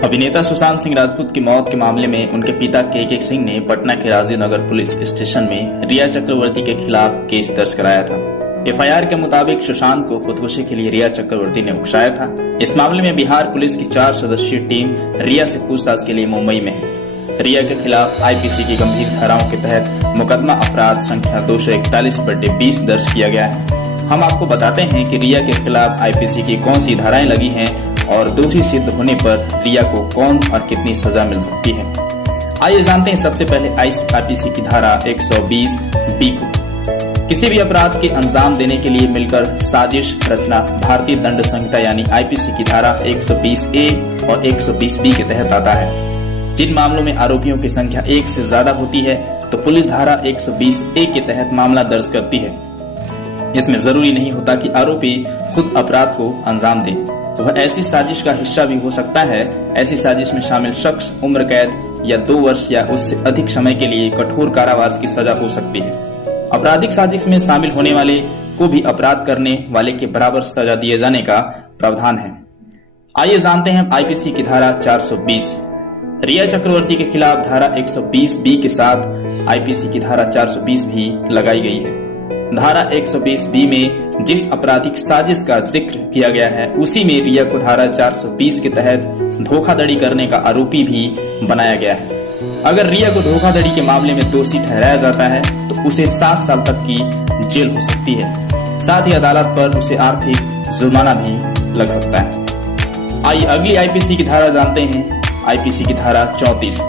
अभिनेता सुशांत सिंह राजपूत की मौत के मामले में उनके पिता के सिंह ने पटना के राजीव नगर पुलिस स्टेशन में रिया चक्रवर्ती के खिलाफ केस दर्ज कराया था। एफआईआर के मुताबिक सुशांत को खुदकुशी के लिए रिया चक्रवर्ती ने उकसाया था। इस मामले में बिहार पुलिस की 4 सदस्यीय टीम रिया से पूछताछ के लिए मुंबई में है। रिया के खिलाफ आईपीसी की गंभीर धाराओं के तहत मुकदमा अपराध संख्या 241/20 दर्ज किया गया है। हम आपको बताते हैं कि रिया के खिलाफ आईपीसी की कौन सी धाराएं लगी हैं और दोषी सिद्ध होने पर रिया को कौन और कितनी सजा मिल सकती है। आइए जानते हैं सबसे पहले आईपीसी की धारा 120B को। किसी भी अपराध के अंजाम देने के लिए मिलकर साजिश रचना भारतीय दंड संहिता यानी आईपीसी की धारा 120A और 120B के तहत आता है। जिन मामलों में आरोपियों की संख्या 1 से ज्यादा होती है तो पुलिस धारा 120A के तहत मामला दर्ज करती है। इसमें जरूरी नहीं होता कि आरोपी खुद अपराध को अंजाम दे, वह ऐसी साजिश का हिस्सा भी हो सकता है। ऐसी साजिश में शामिल शख्स उम्र कैद या 2 वर्ष या उससे अधिक समय के लिए कठोर कारावास की सजा हो सकती है। आपराधिक साजिश में शामिल होने वाले को भी अपराध करने वाले के बराबर सजा दिए जाने का प्रावधान है। आइए जानते हैं आईपीसी की धारा 420। रिया चक्रवर्ती के खिलाफ धारा 120B के साथ आईपीसी की धारा 420 भी लगाई गई है। धारा 120B में जिस आपराधिक साजिश का जिक्र किया गया है उसी में रिया को धारा 420 के तहत धोखाधड़ी करने का आरोपी भी बनाया गया है। अगर रिया को धोखाधड़ी के मामले में दोषी ठहराया जाता है तो उसे 7 साल तक की जेल हो सकती है। साथ ही अदालत पर उसे आर्थिक जुर्माना भी लग सकता है। आइए अगली आईपीसी की धारा जानते हैं। आईपीसी की धारा 34।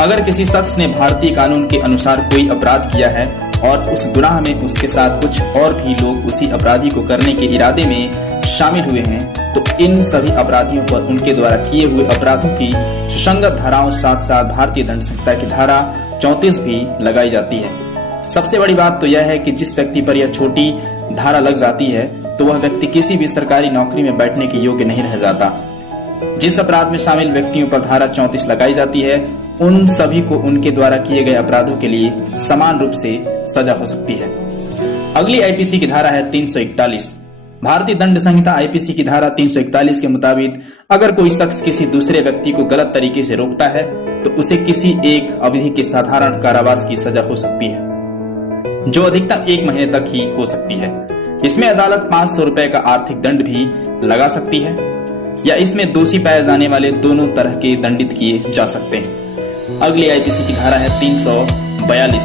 अगर किसी शख्स ने भारतीय कानून के अनुसार कोई अपराध किया है और उस गुनाह में उसके साथ कुछ और भी लोग उसी अपराधी को करने के इरादे में शामिल हुए हैं तो इन सभी अपराधियों पर उनके द्वारा किए हुए अपराधों की सुसंगत धाराओं साथ साथ भारतीय दंड संहिता की धारा 34 भी लगाई जाती है। सबसे बड़ी बात तो यह है कि जिस व्यक्ति पर यह छोटी धारा लग जाती है तो वह व्यक्ति किसी भी सरकारी नौकरी में बैठने के योग्य नहीं रह जाता। जिस अपराध में शामिल व्यक्तियों पर धारा 34 लगाई जाती है उन सभी को उनके द्वारा किए गए अपराधों के लिए समान रूप से सजा हो सकती है। अगली आईपीसी की धारा है 341। भारतीय दंड संहिता आईपीसी की धारा 341 के मुताबिक अगर कोई शख्स किसी दूसरे व्यक्ति को गलत तरीके से रोकता है तो उसे किसी एक अवधि के साधारण कारावास की सजा हो सकती है जो अधिकतम 1 महीने तक ही हो सकती है। इसमें अदालत 500 रुपए का आर्थिक दंड भी लगा सकती है या इसमें दोषी पाए जाने वाले दोनों तरह के दंडित किए जा सकते हैं। अगली आईपीसी की धारा है 342।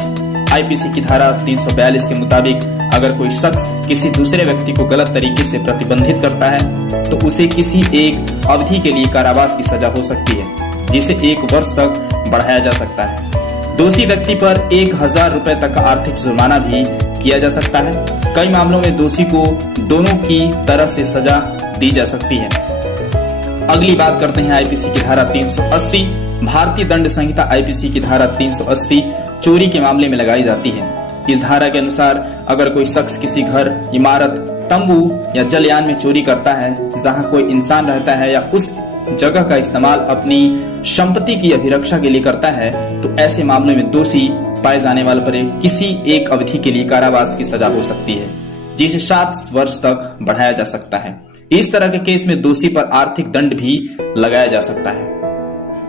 आईपीसी की धारा 342 के मुताबिक अगर कोई शख्स किसी दूसरे व्यक्ति को गलत तरीके से प्रतिबंधित करता है तो उसे किसी एक अवधि के लिए कारावास की सजा हो सकती है जिसे 1 वर्ष तक बढ़ाया जा सकता है। दोषी व्यक्ति पर 1000 रुपए तक का आर्थिक जुर्माना भी किया जा सकता है। कई मामलों में दोषी को दोनों की तरह से सजा दी जा सकती है। अगली बात करते हैं आईपीसी की धारा 380। भारतीय दंड संहिता आईपीसी की धारा 380 चोरी के मामले में लगाई जाती है। इस धारा के अनुसार अगर कोई शख्स किसी घर, इमारत, तंबू या जलयान में चोरी करता है जहां कोई इंसान रहता है या उस जगह का इस्तेमाल अपनी संपत्ति की अभिरक्षा के लिए करता है तो ऐसे मामले में दोषी पाए जाने वाले पर किसी एक अवधि के लिए कारावास की सजा हो सकती है जिसे 7 वर्ष तक बढ़ाया जा सकता है। इस तरह के केस में दोषी पर आर्थिक दंड भी लगाया जा सकता है।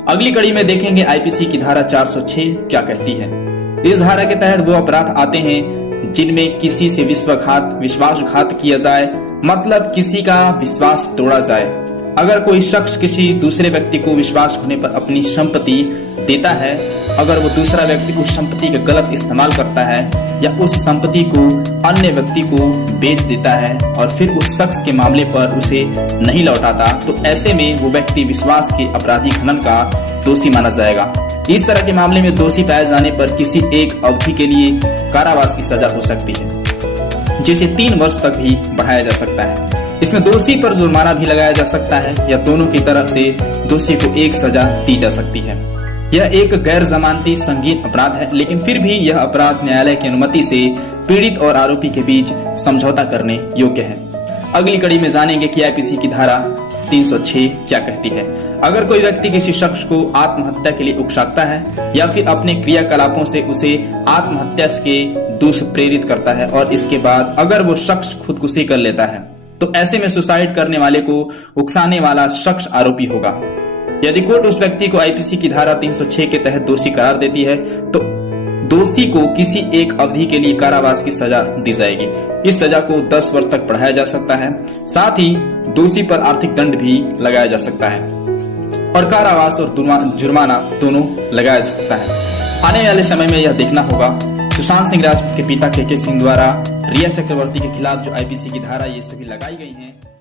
अगली कड़ी में देखेंगे आईपीसी की धारा 406 क्या कहती है। इस धारा के तहत वो अपराध आते हैं जिनमें किसी से विश्वासघात किया जाए, मतलब किसी का विश्वास तोड़ा जाए। अगर कोई शख्स किसी दूसरे व्यक्ति को विश्वास होने पर अपनी संपत्ति देता है, अगर वो दूसरा व्यक्ति उस संपत्ति का गलत इस्तेमाल करता है या उस संपत्ति को अन्य व्यक्ति को बेच देता है और फिर उस शख्स के मामले पर उसे नहीं लौटाता तो ऐसे में वो व्यक्ति विश्वास के आपराधिक हनन का दोषी माना जाएगा। इस तरह के मामले में दोषी पाए जाने पर किसी एक अवधि के लिए कारावास की सजा हो सकती है जिसे 3 वर्ष तक भी बढ़ाया जा सकता है। इसमें दोषी पर जुर्माना भी लगाया जा सकता है या दोनों की तरफ से दोषी को एक सजा दी जा सकती है। यह एक गैर जमानती संगीन अपराध है लेकिन फिर भी यह अपराध न्यायालय की अनुमति से पीड़ित और आरोपी के बीच समझौता करने योग्य है। अगली कड़ी में जानेंगे कि आईपीसी की धारा 306 क्या कहती है। अगर कोई व्यक्ति किसी शख्स को आत्महत्या के लिए उकसाता है या फिर अपने क्रियाकलापों से उसे आत्महत्या के दुष् प्रेरित करता है और इसके बाद अगर वो शख्स खुदकुशी कर लेता है तो ऐसे में सुसाइड करने वाले को उकसाने वाला शख्स आरोपी होगा। यदि कोर्ट उस व्यक्ति को आईपीसी की धारा 306 के तहत दोषी करार देती है तो दोषी को किसी एक अवधि के लिए कारावास की सजा दी जाएगी। इस सजा को 10 वर्ष तक बढ़ाया जा सकता है। साथ ही दोषी पर आर्थिक दंड भी लगाया जा सकता है और कारावास और जुर्माना दोनों लगाया जा सकता है। आने वाले समय में यह देखना होगा सुशांत सिंह राजपूत के पिता के सिंह द्वारा रिया चक्रवर्ती के खिलाफ जो आईपीसी की धारा ये सभी लगाई गई हैं